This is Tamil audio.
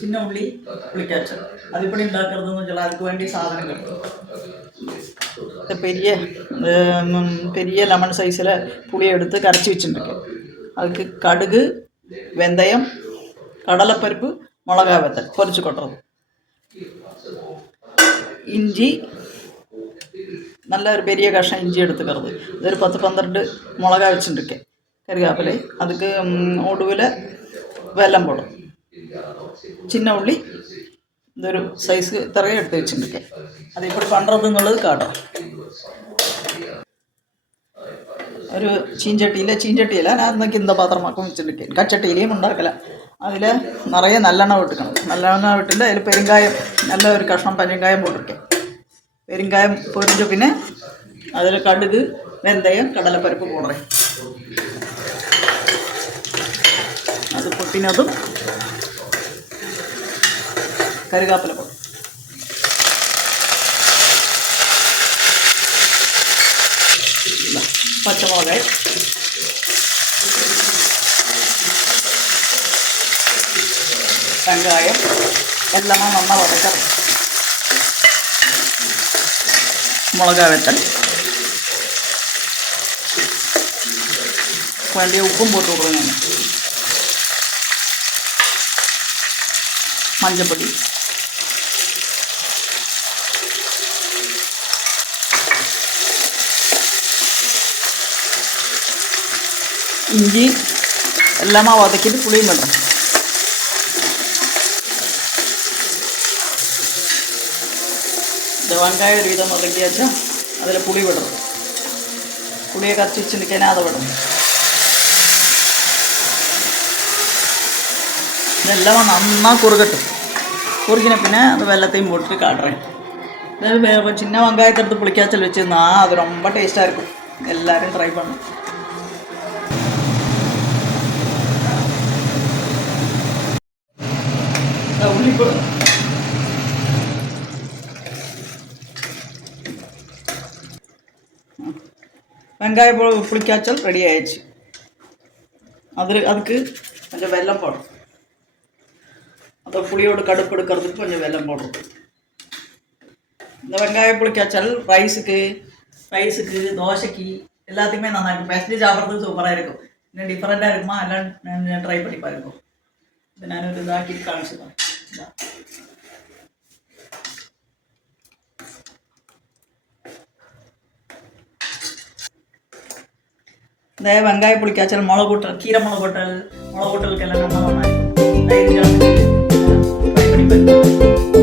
சின்ன உள்ளி புளிக்காய்ச்சி. அது எப்படி உண்டாக்குறதுன்னு சொல்ல அதுக்கு வேண்டிய சாதனங்கள் பெரிய பெரிய லெமன் சைஸில் புளியை எடுத்து கரைச்சி வச்சுட்டுருக்கேன். அதுக்கு கடுகு, வெந்தயம், கடலைப்பருப்பு, மிளகா வத்தல் பொரிச்சு கொட்டுறது, இஞ்சி, நல்ல ஒரு பெரிய கஷ்டம் இஞ்சி எடுத்துக்கிறது. இது ஒரு 10-12 மிளகா வச்சுட்டுருக்கேன். கருவேப்பிலை, அதுக்கு ஒடுவில் வெல்லம் போடும். சின்ன உள்ளி இந்த ஒரு சைஸுக்கு இത്രയും எடுத்து வச்சுருக்கேன். அது எப்படி பண்ணுறதுന്നുള്ളത് காட்டும். ഒരു ചീഞ്ചട്ടിയില്ല ഞാൻ അന്നൊക്കെ இந்த പാത്രമാക്കും വെച്ചിട്ടുണ്ടേன். കച്ചട്ടിയിലേയും ഉണ്ടാക്കല. അതിൽ നിറയെ നല്ലെണ്ണ വിട്ടിക്കണം. നല്ലെണ്ണ വിട്ടിട്ട് അതിൽ പെരുങ്കായം, നല്ല ഒരു കഷ്ണം പെരുങ്കായം പോട്ടിരിക്കും. പെരുങ്കായം പൊരിച്ച് പിന്നെ അതിൽ കടുക്, വെന്തയം, കടലപ്പരിപ്പ് പോടറേ. അത് പൊട്ടിനതും കറുകാപ്പില പോടും. പച്ചമുളക്, വെങ്കായം എല്ലാം നന്നാ വതക്കണം. മുളക് വെത്തൽ വേണ്ടിയ ഉപ്പും പോട്ട് കൊടുക്കണം. മഞ്ഞൾപ്പൊടി, ഇഞ്ചി എല്ലാം വതക്കിയിട്ട് പുളിയും വേണം. വെങ്കായം ഒരു വിധം വതക്കി വെച്ചാൽ അതിൽ പുളി വിടണം. പുളിയെ കറച്ച് വെച്ചിരിക്കാൻ അത് വിടണം. ഇതെല്ലാം നന്നാ കുറുകട്ടും. കുറുകിന പിന്നെ അത് വെള്ളத்தையும் போட்டு காட்டுறேன். இது சின்ன வெங்காயத்தை எடுத்து புளிக்காய்ச்சல் வச்சுருந்தா அது ரொம்ப டேஸ்ட்டாக இருக்கும். எல்லோரும் ட்ரை பண்ணும். உள்ளி வெங்காய புளிக்காய்ச்சல் ரெடி ஆயிடுச்சு. அதுக்கு கொஞ்சம் வெல்லம் போடும். அந்த புளியோட கடுப்பு எடுக்கிறதுக்கு கொஞ்சம் வெல்லம் போடுறோம். இந்த வெங்காய புளிக்காய்ச்சல் ரைஸுக்கு, தோசைக்கு எல்லாத்துக்குமே நல்லா இருக்கும். பெஸ்ட்லி சாப்பிட்றதுக்கு சூப்பராக இருக்கும். இன்னும் டிஃப்ரெண்ட்டாக இருக்குமா எல்லாம் ட்ரை பண்ணி பாருங்க. இது நான் ஒரு இதாக்கி காமிச்சுதான். இந்த வெங்காய புளிக்காய்ச்சல், முளகூட்டல், கீரை முளகூட்டலுக்கெல்லாம் நல்லா ட்ரை பண்ணி பாருங்க.